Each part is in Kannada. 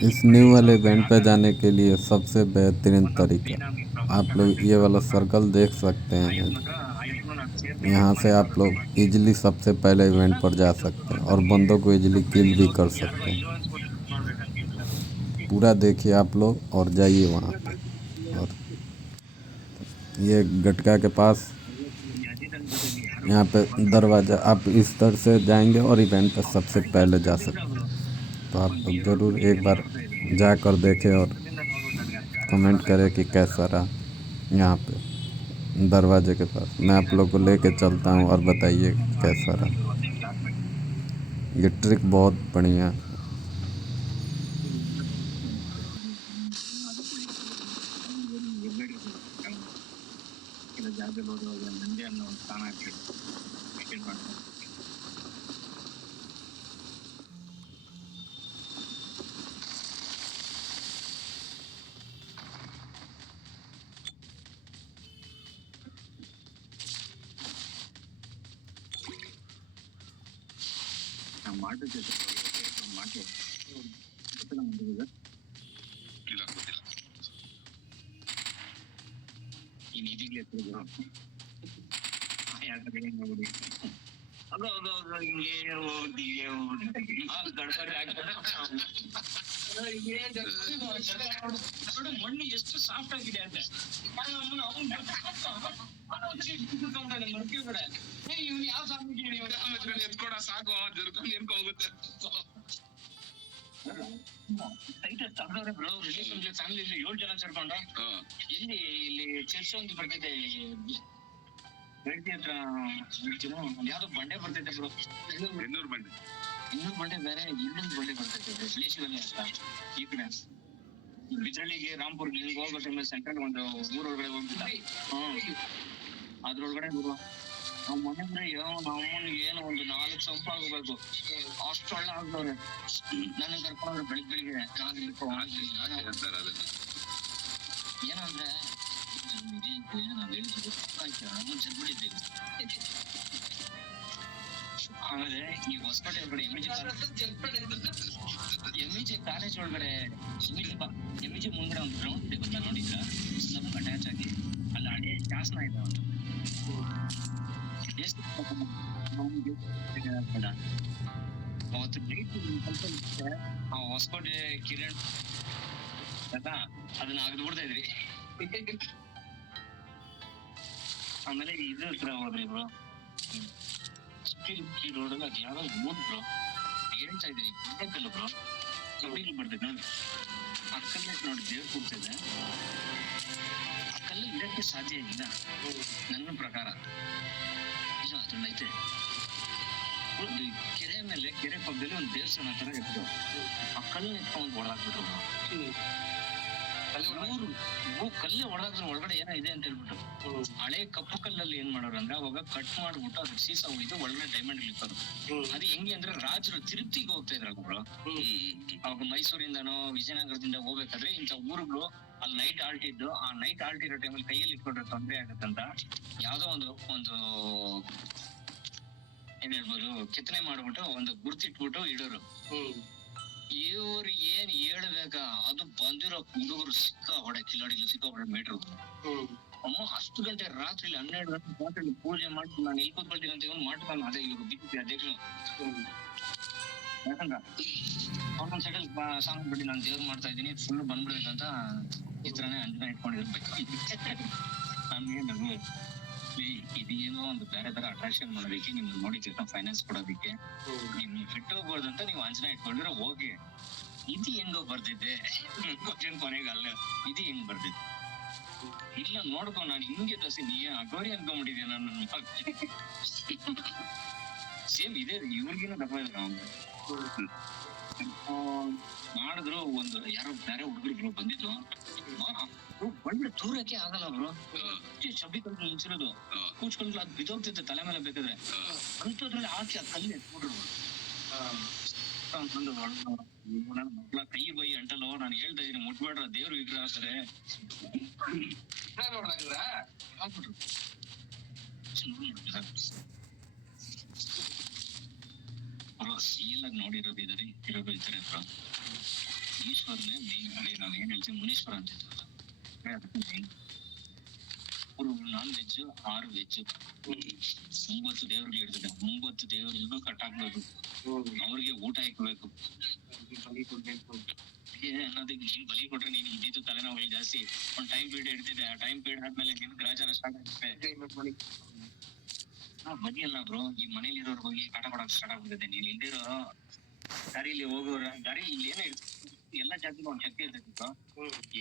इस न्यू वाले इवेंट पे जाने के लिए सबसे बेहतरीन तरीका, आप लोग ये वाला सर्कल देख सकते हैं। यहाँ से आप लोग इजीली सबसे पहले इवेंट पर जा सकते हैं और बंदों को इजीली किल भी कर सकते हैं। पूरा देखिए आप लोग और जाइए वहाँ पे। और ये गटका के पास यहाँ पे दरवाज़ा, आप इस तरह से जाएंगे और इवेंट पर सबसे पहले जा सकते हैं। तो आप लोग ज़रूर एक बार जाकर देखें और कमेंट करें कि कैसा रहा यहाँ पे दरवाजे के पास। मैं आप लोग को लेके चलता हूँ और बताइए कैसा रहा। ये ट्रिक बहुत बढ़िया। ಮಣ್ಣು ಎಷ್ಟು ಸಾಫ್ಟ್ ಆಗಿದೆ ಅಂದ್ರೆ ಇವ್ನು ಯಾವ ಸಾಕು ಎತ್ಕೊಡ ಸಾಕು ಜರ್ಕೊಂಡು ಎನ್ಕೊ ಹೋಗುತ್ತೆ. ಫ್ಯಾಮಿಲಿ 7 ಜನ ಸೇರ್ಕೊಂಡ ಎಲ್ಲಿ ಇಲ್ಲಿ ಚರ್ಚ್ ಒಂದು ಬರ್ತಿದೆ ಬೆಳಗ್ಗೆ ಹತ್ರ ಯಾವ್ದೋ ಬಂಡೆ ಬರ್ತೈತೆ ಬ್ರೋ. ಇನ್ನೂರು ಬಂಡೆ ಬೇರೆ ಇನ್ನೊಂದು ಬಂಡೆ ಬರ್ತೈತೆ ಬಿಳೇಶ್ವರಿ ಅಂತ ಈ ಕಡೆ ಬಿಜಳಿಗೆ ರಾಮ್ಪುರ್ಗೆ ಹಿಂಗ್ ಹೋಗೋ ಟೈಮ್ ಸೆಂಟ್ರಲ್ ಒಂದು ಊರೊಳಗಡೆ ಹೋಗ್ಬಿಟ್ಟ. ಅದ್ರೊಳಗಡೆ ನಾವ್ ಮನೆಂದ್ರೆ ನಮ್ಮನಿಗೆ ಏನು ಒಂದು 4 ಸಂಪ ಆಗಬೇಕು ಅಷ್ಟೊಳ್ಳೆ ಆಗ್ದವ್ರೆ. ನನಗೆ ಕರ್ಕೊಂಡ್ರೆ ಬೆಳಿಗ್ಗೆ ಏನು ಅಂದ್ರೆ ನಾವ್ ಹೇಳಿದ್ರು ಮುಂಚೆ ಆಮೇಲೆ ಈ ಹೊಸಕೋಟೆ ಒಳಗಡೆ ಎಂಇಜಿ ಕಾಲೇಜ್ ಒಳಗಡೆ ಎಂಇಜಿ ಮುಂದ್ಗಡೆ ಒಂದು ಗ್ರೌಂಡ್ ಇದೆ ಗೊತ್ತಾ, ನೋಡಿದ್ರ? ನಮ್ಗೆ ಅಟ್ಯಾಚ್ ಆಗಿ ಅಲ್ಲಿ ಹಳೆ ಶಾಸನ ಇದೆ ಒಂದು ಅವತ್ತು ನೈಟ್ ಹೊಸಕೋಟೆ ಕಿರಣ್ ಅದನ್ನ ಆಗದು ಬಿಡ್ತಾ ಇದ್ರಿ. ಆಮೇಲೆ ಇದು ಹತ್ರ ಹೋದ್ರಿ ಬ್ರೋ, ರೋಡ್ ಅಲ್ಲಿ ಅದು ಯಾವ್ದೋ ಊರ್ ಬ್ರೋ ಹೇಳ್ತಾ ಇದ್ರಿ ಕಲ್ಲು ಬ್ರೋ, ಕಬ್ಬಿಗಳು ಬರ್ತೈತೆ ನೋಡಿ ಆ ಕಲ್ಲ ನೋಡಿ ದೇವ್ರು ಕೂಡ್ತಿದೆ. ಆ ಕಲ್ಲು ಇಡಕ್ಕೆ ಸಾಧ್ಯ ಇಲ್ಲ ನನ್ನ ಪ್ರಕಾರ. ಇಲ್ಲ ಅದ್ರಲ್ಲಿ ಐತೆ ಕೆರೆ ಮೇಲೆ, ಕೆರೆ ಪಕ್ಕದಲ್ಲಿ ಒಂದು ದೇವಸ್ಥಾನ ತರ ಇತ್ತು. ಆ ಕಲ್ಲು ಎತ್ಕೊಂಡು ಹೊಡೆದಾಕ್ಬಿಟ್ರು ಕಲ್ಲೇ ಹೊಡೆದಾಕ್ರೆ ಒಳಗಡೆ ಏನೋ ಇದೆ ಅಂತ ಹೇಳ್ಬಿಟ್ಟು. ಹಳೆ ಕಪ್ಪು ಕಲ್ಲಲ್ಲಿ ಏನ್ ಮಾಡೋರು ಅಂದ್ರೆ ಅವಾಗ ಕಟ್ ಮಾಡ್ಬಿಟ್ಟು ಅದ್ರ ಸೀಸ ಹೋಗಿದ್ದು ಒಳಗಡೆ ಡೈಮಂಡ್ ಇಳಿಕೋರು. ಅದು ಹೆಂಗೆ ಅಂದ್ರೆ ರಾಜರು ತಿರುಪ್ತಿಗೆ ಹೋಗ್ತಾ ಇದ್ರಲ್ಲ ಬ್ರೋ, ಅವಾಗ ಮೈಸೂರಿಂದನೋ ವಿಜಯನಗರದಿಂದ ಹೋಗ್ಬೇಕಾದ್ರೆ ಇಂಥ ಊರುಗಳು ಅಲ್ಲಿ ನೈಟ್ ಆಲ್ಟ್ ಇದ್ದು, ಆ ನೈಟ್ ಆಲ್ಟ್ ಇರೋ ಟೈಮಲ್ಲಿ ಕೈಯಲ್ಲಿ ಇಟ್ಕೊಂಡ್ರೆ ತೊಂದರೆ ಆಗತ್ತಂತ ಯಾವ್ದೋ ಒಂದು ಏನ್ ಹೇಳ್ಬೋದು ಕೆತ್ತನೆ ಮಾಡ್ಬಿಟ್ಟು ಒಂದು ಗುರ್ತಿಟ್ಬಿಟ್ಟು ಇಡೋರು. ಇವ್ರು ಏನ್ ಹೇಳ್ಬೇಕ ಅದು ಬಂದಿರೋ ಹುಡುಗರು ಸಿಕ್ಕಾಪಡೆ ಕಿಲಾಡಿಗಳು ಸಿಕ್ಕಾಪಡೆ ಮೀಟ್ರು. ಅಮ್ಮ 10 ಗಂಟೆ ರಾತ್ರಿ 12 ಗಂಟೆ ರಾತ್ರಿ ಪೂಜೆ ಮಾಡಿ ನಾನು ಇಲ್ಲಿ ಕೂತ್ಕೊಳ್ತೀನಿ ಅಂತ ಇವನು ಮಾಡ್ತಾನೆ. ಅದೇ ಇವರು ಬಿಜೆಪಿ ಅಧ್ಯಕ್ಷರು. ಯಾಕಂದ್ರ ಅವ್ರೊಂದ್ ಸೈಡಲ್ ಸಾಂಗ್ ಬಿಟ್ಟು ನಾನು ದೇವ್ರು ಮಾಡ್ತಾ ಇದ್ದೀನಿ ಫುಲ್ ಬಂದ್ಬಿಡ್ಬೇಕಂತ ಈ ತರನೇ ಅಂಜನಾ ಇಟ್ಕೊಂಡಿರ್ಬೇಕು. ನಮ್ಗೆ ನಗು ಇದೇನೋ ಒಂದು ಬೇರೆ ತರ ಅಟ್ರಾಕ್ಷನ್ ಮಾಡೋದಕ್ಕೆ, ನಿಮ್ ನೋಡಿ ಫೈನಾನ್ಸ್ ಕೊಡೋದಕ್ಕೆ ನಿಮ್ ಫಿಟ್ ಹೋಗ್ಬಾರ್ದು ಅಂತ ನೀವು ಅಂಜನಾ ಇಟ್ಕೊಂಡಿರೋ ಹೋಗಿ. ಇದು ಹೆಂಗೋ ಬರ್ತಿದ್ದೆ ಕೊನೆಗೆ ಅಲ್ಲ ಇದು ಹೆಂಗ್ ಬರ್ತಿದ್ದೆ ಇಲ್ಲ ನೋಡ್ಕೊ ನಾನು ಹಿಂಗೆ ದೋಸೆ ನೀ ಅಗೋರಿ ಅನ್ಕೊಂಡ್ಬಿಟ್ಟಿದ್ಯಾ ನನ್ನ ಸೇಮ್ ಇದೆ ಇವ್ರಿಗಿನ ದಪ್ಪ ಇದ್ರು ಮಾಡಿದ್ರು. ಒಂದು ಯಾರೋ ಬೇರೆ ಹುಡುಗರು ಬಂದಿದ್ದು ಬಂದ್ರೆ ದೂರಕ್ಕೆ ಆಗಲ್ಲ ಬ್ರೋ, ಚಬ್ಬಿ ಕಲ್ಲು ನಿಲ್ಸಿರೋದು ಕೂಚ್ಕೊಂಡು ಅದು ಬಿದ್ದೋಗ್ತಿತ್ತು ತಲೆ ಮೇಲೆ ಬೇಕಾದ್ರೆ ಅಂತದ್ರಲ್ಲಿ ಹಾಕಿ ಆ ಕಲ್ಲು ಎತ್ಬಿಟ್ರು. ನನ್ನ ಮಕ್ಳ ಕೈ ಬೈ ಅಂಟಲ್ಲೋ ನಾನು ಹೇಳ್ತಾ ಇದೀನಿ ಮುಟ್ಬೇಡ್ರ ದೇವ್ರು ವಿಗ್ರಹ ಹಾಕ್ತಾರೆ ಹಾಕ್ಬಿಟ್ರು. ಬ್ರೋ ಸೀಲ್ ಆಗಿ ನೋಡಿರೋದು ಇದಾರೆ ಇರೋದು ಇದ್ದಾರೆ ಬ್ರೋ. ಮುನೀಶ್ವರನೇ ಮೇನ್. ಅದೇ ನಾವ್ ಏನ್ ಹೇಳ್ತೀವಿ ಮುನೀಶ್ವರ ಅಂತ ಅವರು ನಾನ್ ವೆಜ್ 6 ವೆಜ್ 9 ದೇವ್ರಿಗೆ ಇರ್ತದೆ. 9 ದೇವ್ರಿಗೂ ಕಟ್ಟಾಕ್ಬೇಕು, ಅವ್ರಿಗೆ ಊಟ ಇಕ್ಬೇಕು. ಅನ್ನೋದಕ್ಕೆ ನೀನ್ ಬಲಿ ಕೊಟ್ರೆ ನೀನ್ ಇದ್ದಿದ್ದು ತಲೆನೋವು ಜಾಸ್ತಿ. ಒಂದ್ ಟೈಮ್ ಪೀರಿಯಡ್ ಇಡ್ತಿದ್ದೆ, ಆ ಟೈಮ್ ಪೀರಿಯಡ್ ಆದ್ಮೇಲೆ ನಿನ್ ಗ್ರಾಚಾರ ಸ್ಟಾರ್ಟ್ ಆಗುತ್ತೆ. ಬನ್ನಿ ಅಲ್ಲ ಬ್ರೋ, ಈ ಮನೇಲಿ ಇರೋರ್ ಹೋಗಿ ಕಾಟ ಕೊಡಕ್ ಸ್ಟಾರ್ಟ್ ಆಗ್ಬಿಡುತ್ತೆ. ನೀನ್ ಇಲ್ದಿರೋ ದಾರಿಲಿ ಹೋಗೋರ ದಾರಿ ಇಲ್ಲಿ ಏನೋ ಎಲ್ಲಾ ಜಾತಿಗೂ ಒಂದ್ ಶಕ್ತಿ ಇರ್ತೈತಿ ಬ್ರೋ.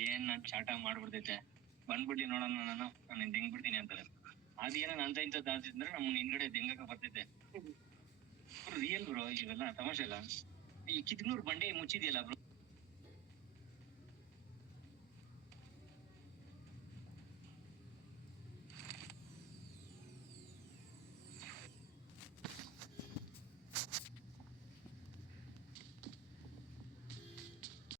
ಏನ್ ನಾನ್ ಚಾಟ ಮಾಡ್ಬಿಡ್ತೈತೆ, ಬಂದ್ಬಿಡ್ಲಿ ನೋಡೋಣ ನಾನು ಹಿಂಗ್ ಬಿಡ್ತೀನಿ ಅಂತಾರೆ. ಅದೇನ ಅಂತ ಇಂಥದ್ದು ಆದ್ರೆ ನಮ್ಮನ್ನ ಹಿಂದ್ಗಡೆ ದಿಂಗಕ ಬರ್ತೈತೆ. ರಿಯಲ್ ಬ್ರೋ, ಇವೆಲ್ಲ ತಮಾಷೆ ಅಲ್ಲ. ಈ ಕಿತ್ನೂರ್ ಬಂಡೆ ಮುಚ್ಚಿದ್ಯಲ್ಲ ಬ್ರೋ,